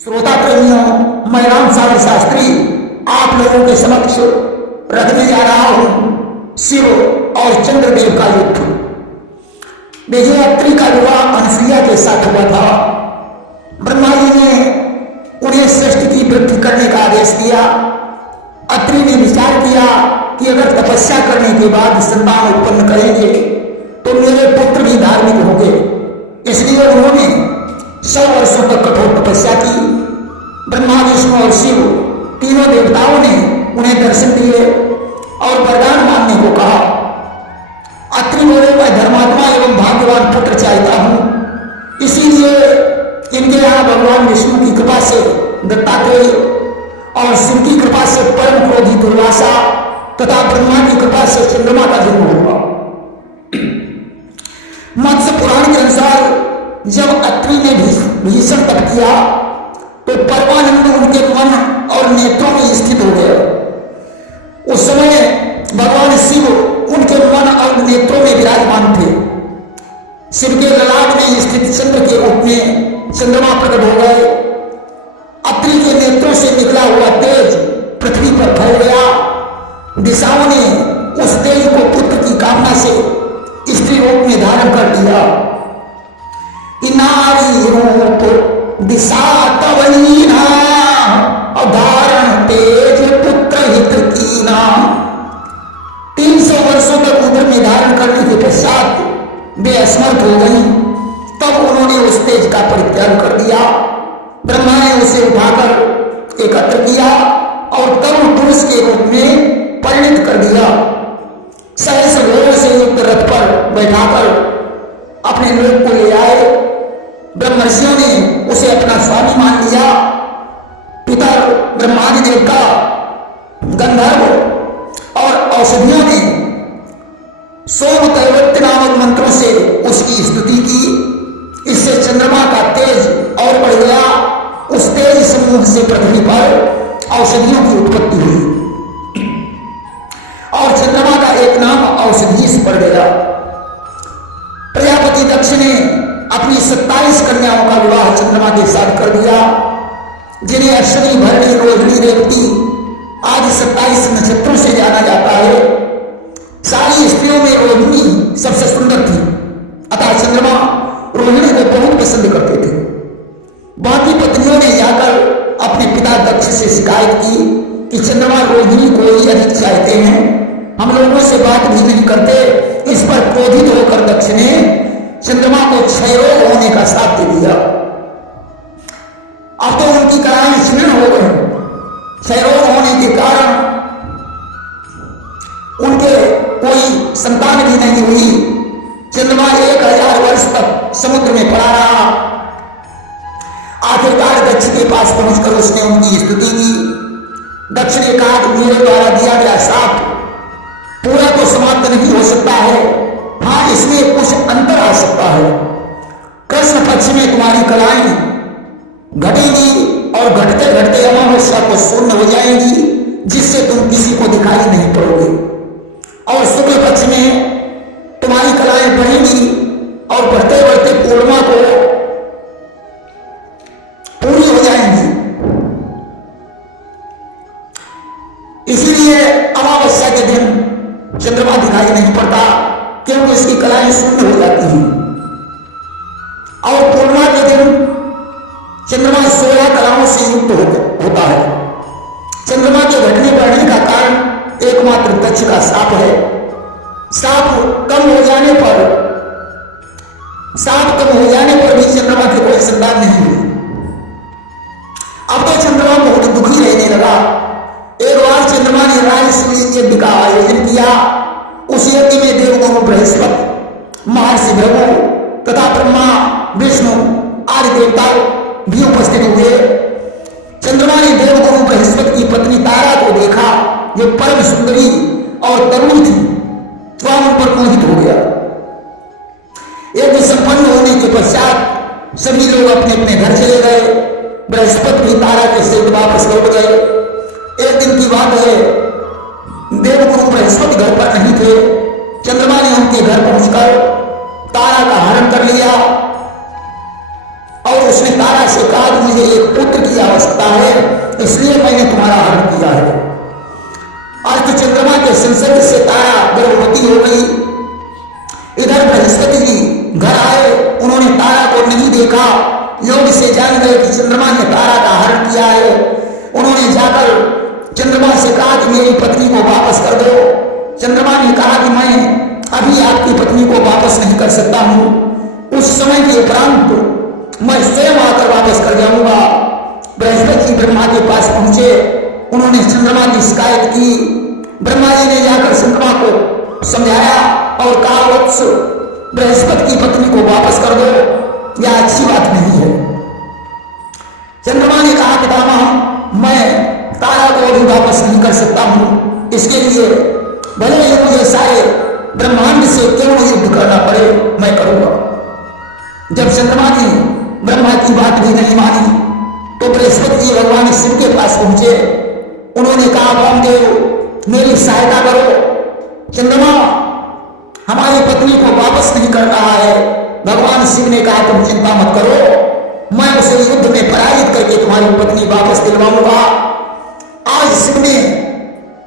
श्रोता प्रेमियों, मैं राम सागर शास्त्री आप लोगों के समक्ष रखने जा रहा हूं शिव और चंद्रदेव का युद्ध। देखिए, अत्रि का विवाह अनसुईया के साथ हुआ था। ब्रह्मा जी ने उन्हें सृष्टि की वृद्धि करने का आदेश दिया। अत्रि ने विचार किया कि अगर तपस्या करने के बाद संतान उत्पन्न करेंगे तो मेरे पुत्र भी धार्मिक होंगे। इसलिए उन्होंने 100 वर्षों तक कठोर तपस्या की। ब्रह्मा, विष्णु और शिव तीनों देवताओं ने उन्हें दर्शन दिए और वरदान मांगने को कहा। अत्रि बोले, मैं धर्मात्मा एवं भाग्यवान पुत्र चाहता हूं, इसीलिए इनके यहाँ भगवान विष्णु की कृपा से दत्तात्रेय और शिव की कृपा से परम क्रोधी दुर्वासा तथा ब्रह्मा की कृपा से चंद्रमा का जन्म होगा। मत्स्य पुराण के अनुसार जब अत्रि ने भीषण तप किया तो परमानंद उनके मन और नेत्रों में स्थित हो गया। उस समय भगवान शिव उनके मन और नेत्रों में विराजमान थे। शिव के ललाट में स्थित चंद्र के रूप में चंद्रमा प्रकट हो गए। अत्रि के नेत्रों से निकला हुआ तेज पृथ्वी पर फैल गया। दिशाओं ने उस तेज को पुत्र की कामना से स्त्री रूप में धारण कर दिया। नारी रूप दिशा तवलीना अधारण तेज पुत्र हित कीना। 300 वर्षों तक उधर में धारण करने के पश्चात वे असमर्थ हो गई। तब उन्होंने उस तेज का परित्याग कर दिया। ब्रह्मा ने उसे उठाकर एकत्र किया और तरुण पुरुष के रूप में परिणित कर दिया। सहस घोड़ों से युक्त रथ पर बैठाकर अपने लोक को ले आए। ब्रह्मर्षियों ने उसे अपना स्वामी मान लिया। पिता ब्रह्मादि देवता, गंधर्व और औषधियों ने सोम तैवत्य नामक मंत्रों से उसकी स्तुति की। इससे चंद्रमा का तेज और बढ़ गया। उस तेज समूह से पृथ्वी पर औषधियों की उत्पत्ति हुई और चंद्रमा का एक नाम औषधीश पड़ गया। प्रजापति दक्ष ने अपनी 27 कन्याओं का विवाह चंद्रमा के साथ कर दिया, जिन्हें अश्विनी, भरणी, रोहिणी, रेवती आदि 27 नक्षत्रों से जाना जाता है। सारी स्त्रियों में रोहिणी सबसे सुंदर थी, अतः चंद्रमा रोहिणी को बहुत पसंद करते थे। बाकी पत्नियों ने जाकर अपने पिता दक्ष से शिकायत की कि चंद्रमा रोहिणी को ही अधिक चाहते हैं, हम लोगों से बात भी नहीं करते। इस पर क्रोधित होकर दक्ष ने चंद्रमा को क्षय रोग होने का श्राप दे दिया। अब तो उनकी कलाएं क्षीण हो गई। क्षय रोग होने के कारण उनके कोई संतान भी नहीं हुई। चंद्रमा 1000 वर्ष तक समुद्र में पड़ा रहा। आखिरकार दक्ष के पास पहुंचकर उसने उनकी स्तुति की। दक्ष ने कहा कि मेरे द्वारा दिया गया श्राप पूरा तो समाप्त नहीं हो सकता है, हाँ इसमें कुछ अंतर आ सकता है। कृष्ण पक्ष में तुम्हारी कलाएं घटेगी और घटते घटते अमावस्या को शून्य हो जाएंगी, जिससे तुम किसी को दिखाई नहीं पड़ोगे। और शुक्ल पक्ष में तुम्हारी कलाएं बढ़ेंगी और बढ़ते बढ़ते पूर्णिमा को पूरी हो जाएंगी। इसीलिए अमावस्या के दिन चंद्रमा दिखाई नहीं पड़ता, क्योंकि इसकी कलाएं शून्य हो जाती हैं। और पूर्णिमा के दिन चंद्रमा 16 कलाओं से युक्त होता है। चंद्रमा के घटने बढ़ने का कारण एकमात्र दक्ष का श्राप है। श्राप कम हो जाने पर भी चंद्रमा की कोई संतान नहीं हुई। अब तो चंद्रमा बहुत दुखी रहने लगा। एक बार चंद्रमा ने राजसूय यज्ञ का आयोजन किया। उस यज्ञ में देवगुरु बृहस्पति, महर्षि भृगु तथा ब्रह्मा, विष्णु आदि देवता भी उपस्थित हुए। चंद्रमा ने देवगुरु बृहस्पति की पत्नी तारा को देखा, जो परम सुंदरी और तरुणी थी, तो उन पर मोहित हो गया। यज्ञ संपन्न होने के पश्चात सभी लोग अपने अपने घर चले गए। बृहस्पति भी तारा के सहित वापस लौट गए। एक दिन की बात है, देवगुरु बृहस्पति घर पर नहीं थे। चंद्रमा ने उनके घर पहुंचकर तारा का हरण कर लिया और उसने तारा से कहा, मुझे एक पुत्र की चंद्रमा ने तारा का हरण किया है। उन्होंने जाकर चंद्रमा से कहा कि मेरी पत्नी को वापस कर दो। चंद्रमा ने कहा कि मैं अभी आपकी पत्नी को वापस नहीं कर सकता हूं, उस समय के उपरांत मैं स्वयं आकर वापस कर जाऊंगा। बृहस्पति जी ब्रह्मा के पास पहुंचे, उन्होंने चंद्रमा की शिकायत की। ब्रह्मा जी ने जाकर चंद्रमा को समझाया और कहा वत्स, बृहस्पति की पत्नी को वापस कर दो, यह अच्छी बात नहीं है। चंद्रमा ने कहा पितामह, मैं तारा को अभी वापस नहीं कर सकता हूं, इसके लिए भले ही मुझे सारे ब्रह्मांड से क्यों युद्ध करना पड़े, मैं करूंगा। जब चंद्रमा ने ब्रह्मा की बात भी नहीं मानी तो बृहस्पति जी भगवान शिव के पास पहुंचे। उन्होंने कहा वामदेव मेरी सहायता करो, चंद्रमा हमारी पत्नी को वापस नहीं कर रहा है। भगवान शिव ने कहा तुम चिंता मत करो, मैं उसे युद्ध में पराजित करके तुम्हारी पत्नी वापस दिलवाऊंगा। आज शिव ने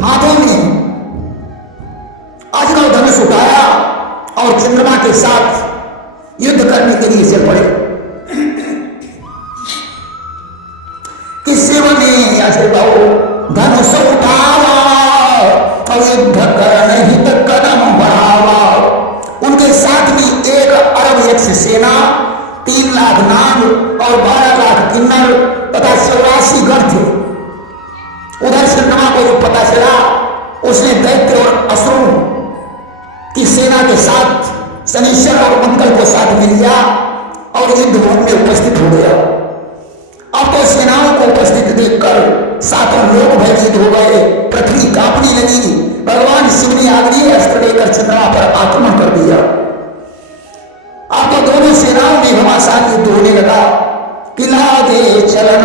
हाथों में अजगर धनुष उठाया और चंद्रमा के साथ युद्ध करने के लिए चल पड़े। कि शिव ने धनुष उठावा और युद्ध करने हित कदम बढ़ावा। उनके साथ में 1 अरब यक्ष सेना, 3 लाख नाग और 12 लाख किन्नर तथा 84 गढ़ थे। उधर चंद्रमा को जो पता चला, उसने दैत्य और असुरों की सेना के साथ शनिश्चर और मंगल को साथ में लिया और युद्ध भूमि में उपस्थित हो गया। अब तो सेनाओं को उपस्थित देखकर सातों लोग भयभीत हो गए, पृथ्वी कांपने लगी। भगवान शिव ने आग्नेय अस्त्र लेकर चंद्रमा पर आक्रमण कर दिया। अब तो दोनों सेनाओं में घमासान युद्ध होने लगा। किला दे चलन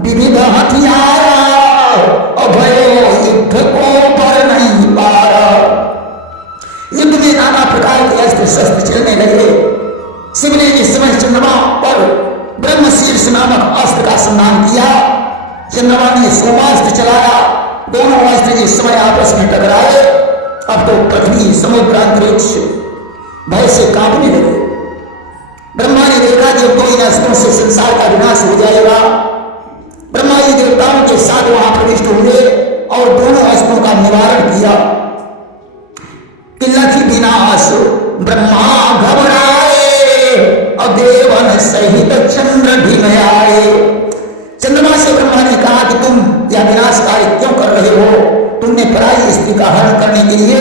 विविध हथियार, अभयो युद्ध को पर नहीं पारा। युद्ध में नाना प्रकार के अस्त्र शस्त्र चलने लगे। शिव ने इस समय चंद्रमा पर ब्रह्मशीर्ष नामक अस्त्र का संधान किया। चंद्रमा ने सोमास्त्र चलाया। दोनों अस्त्र इस समय आपस में टकराए। अब तो पृथ्वी समुद्र अंतरिक्ष भय से कांपने लगे। ब्रह्मा ने देखा कि अब 2 अस्त्रों से संसार का विनाश हो जाएगा। ब्रह्मा जी देवताओं के साथ वहां प्रविष्ट हुए और दोनों अस्त्रों का निवारण किया। किल्लखी विनाश ब्रह्मा घबराए और देवन सहित चंद्र भी आए। चंद्रमा से ब्रह्मा ने कहा कि तुम यह विनाश कार्य क्यों कर रहे हो? तुमने पराई स्त्री का हरण करने के लिए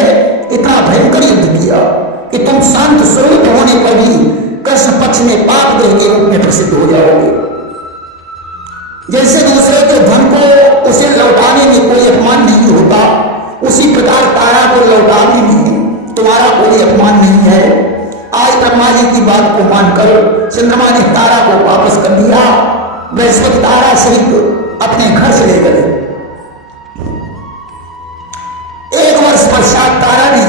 इतना भयंकर युद्ध किया कि तुम शांत स्वरूप होने पर भी कृष्ण पक्ष में पाप ग्रह के रूप में प्रसिद्ध हो जाओगे। जैसे दूसरे के धन को उसे लौटाने में कोई अपमान नहीं होता, उसी प्रकार तारा को लौटाने में तुम्हारा कोई अपमान नहीं है। आज ब्रह्मा जी की बात को मानकर चंद्रमा ने तारा को वापस कर दिया। बृहस्पति तारा सहित अपने घर चले गए। 1 वर्ष पश्चात तारा ने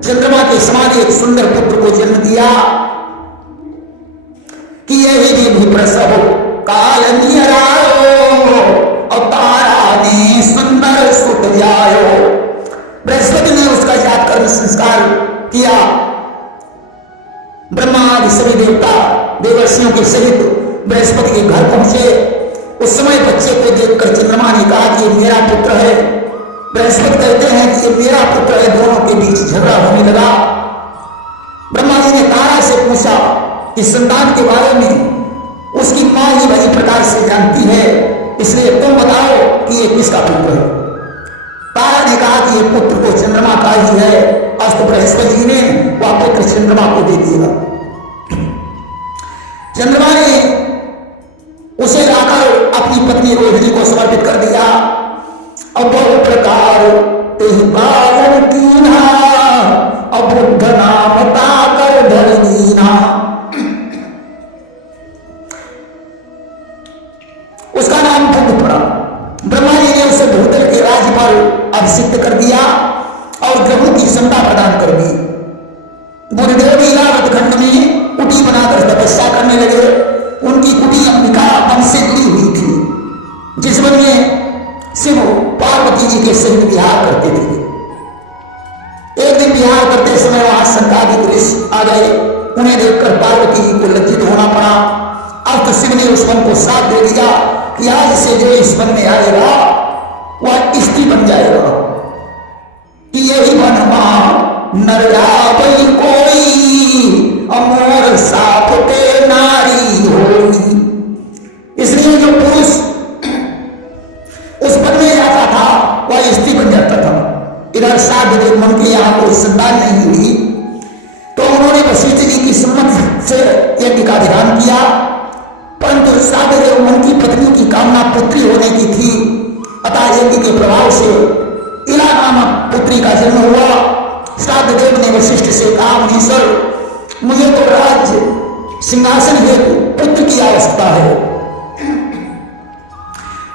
चंद्रमा के समान एक सुंदर पुत्र को जन्म दिया कि यही दिन प्रसव काल और तारा ने सुंदर सुत जायो। बृहस्पति ने उसका जातकर्म संस्कार किया। ब्रह्मा आदि सभी देवता देवर्षियों के सहित बृहस्पति के घर पहुंचे। उस समय बच्चे को देखकर चंद्रमा ने कहा कि ये मेरा पुत्र है। बृहस्पति कहते हैं कि ये मेरा पुत्र है। दोनों के बीच झगड़ा होने लगा। ब्रह्मा जी ने तारा से पूछा कि संतान के बारे में उसकी मां ही बड़ी प्रकार से जानती है, इसलिए तुम बताओ कि ये किसका पुत्र है। तारा ने कहा कि ये पुत्र को चंद्रमा का ही है। अस्त बृहस्पति जी ने वह पुत्र चंद्रमा को दे दिया। चंद्रमा ने उसे लाकर अपनी पत्नी रोहिणी को समर्पित कर दिया। अब बहु प्रकार पालन कीना, अब बुद्ध नाम ताकर धर दीना। उसका नाम बुद्ध पड़ा। ब्रह्मा जी ने उसे भूतल के राज्य पर अभिषिक्त कर दिया और ग्रहों की क्षमता प्रदान कर दी। बुद्धदेव इलावत खंड में कुटी बनाकर तपस्या करने लगे। उनकी कुटी अंबिका वन से जुड़ी हुई थी, जिस वन में शिव पार्वती जी के सहित विहार करते थे। एक दिन विहार करते समय वहां संतादिक ऋषि आ गए। उन्हें देखकर पार्वती जी को लज्जित होना पड़ा। अब तो शिव ने उस वन को साथ दे दिया कि आज से जो इस वन में आएगा वह स्त्री बन जाएगा, कि यही वन नर जावई कोई अमोर साथ पे नारी होई। इसलिए जो पुरुष उस वन में जाता था वह स्त्री बन जाता था। इधर साधदेव मन के यहाँ कोई संतान नहीं हुई तो उन्होंने वशिष्ठ जी की सम्मति से यज्ञ का विधान किया, परंतु साधदेव मन की पत्नी की कामना पुत्री होने की थी, अतः यज्ञ के प्रभाव से इला नामक पुत्री का जन्म हुआ। साधदेव ने वशिष्ठ से कहा, मुनीश्वर मुझे तो राज्य सिंहासन हेतु पुत्र की आवश्यकता है।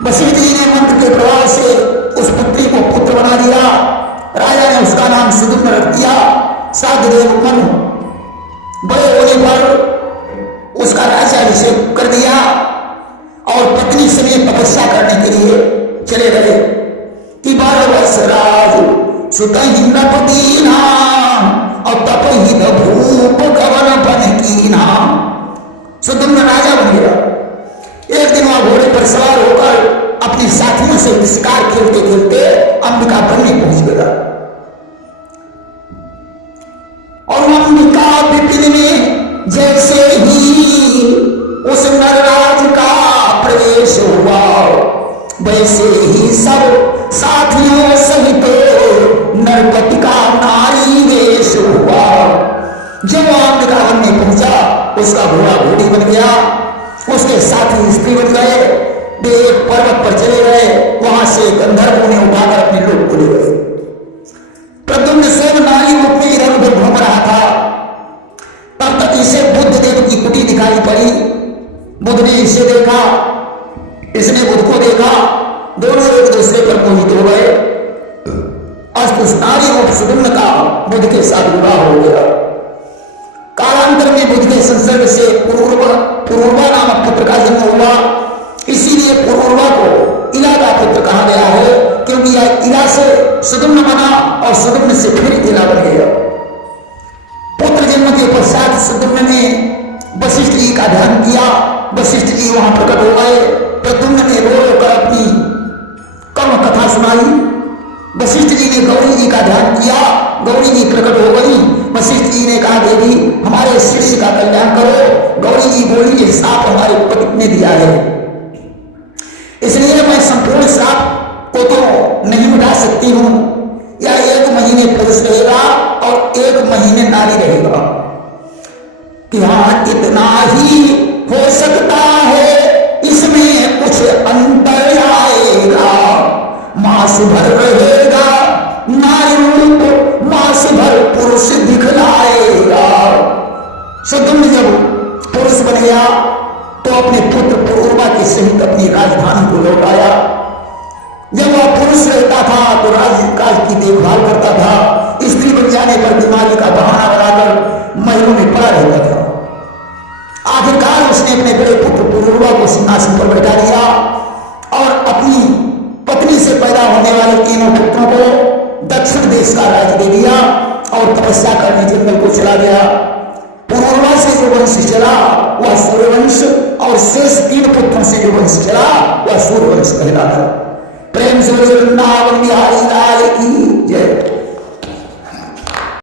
वशिष्ठ जी ने मंत्र के प्रभाव से उस पुत्री को पुत्र बना दिया। राजा ने उसका नाम सुदुम्न रख दिया। साधदेव मन बड़े होने पर उसका राज्याभिषेक कर दिया और पत्नी समेत तपस्या करने के लिए चले गए कि 12 वर्ष राज सुतहि नपति नाम और तपहि भूप गवन बन की नाम। सुदुम्न राजा बन गया। एक दिन वह घोड़े पर सवार होकर अपने साथियों से शिकार खेलते खेलते अंबिका वन में पहुंच गया और अंबिका विपिन में जैसे ही उस नरराज का प्रवेश हुआ वैसे ही सब साथियों सहित नरपति का नारी वेश हुआ। जब वह अंबिका वन में पहुंचा उसका घोड़ा घोड़ी बन गया, उसके साथी स्त्री बन गए। वे एक पर्वत पर चले गए, वहां से गंधर्वों ने उठाकर अपने लोग को ले गए। प्रद्युम्न स्वयं नारी रूप में इधर उधर घूम रहा था, तब तक इसे बुद्ध देव की कुटी दिखाई पड़ी। बुद्ध ने इसे देखा, इसने बुद्ध को देखा, दोनों एक दूसरे पर मोहित हो गए। उस नारी रूप सुदुम्न का बुद्ध के साथ विवाह हो गया। कालांतर में बुद्ध के संसर्ग से पुरूरवा नामक पुत्र का जन्म हुआ। इसीलिए पुरूरवा को इला का पुत्र कहा गया है, क्योंकि यह इला से सुदुम्न बना और सुदुम्न से फिर इला बन गया। पुत्र जन्म के पश्चात सुदुम्न ने वशिष्ठ जी का ध्यान किया। वशिष्ठ जी वहां प्रकट हो गए। प्रद्युम्न ने रो कर अपनी कर्म कथा सुनाई। वशिष्ठ जी ने गौरी जी का ध्यान किया, गौरी जी प्रकट हो गई। वशिष्ठ जी ने कहा, देवी हमारे शिष्य का कल्याण करो। गौरी जी बोली, ये श्राप हमारे पति ने दिया है, इसलिए मैं संपूर्ण श्राप को तो नहीं उठा सकती हूं। या 1 महीने पुरुष रहेगा और 1 महीने नारी रहेगा। कि हाँ इतना ही हो सकता है, इसमें कुछ अंतर आएगा। मास भर रहेगा नारी रूप, मास भर पुरुष दिखलाएगा। सुदुम्न जब पुरुष बन गया तो अपने पुत्र पुरूरवा के सहित अपनी राजधानी को लौट आया। जब वह पुरुष रहता था तो राजकाज की देखभाल करता था। स्त्री बन जाने पर बीमारी का बहाना बनाकर महलों में पड़ा रहता था। आखिरकार उसने अपने बड़े पुत्र पुरूरवा को सिंहासन पर बैठा दिया और अपनी पत्नी से पैदा होने वाले तीनों पुत्रों को दक्षिण देश का राज्य दे दिया और तपस्या करने जंगल को चला गया। पुरूरवा से जो वंश चला वह सूर्यवंश और शेष 3 पुत्रों से जो वंश चला वह सूर्यवंश कहलाता। प्रेम से वृंदावन बिहारी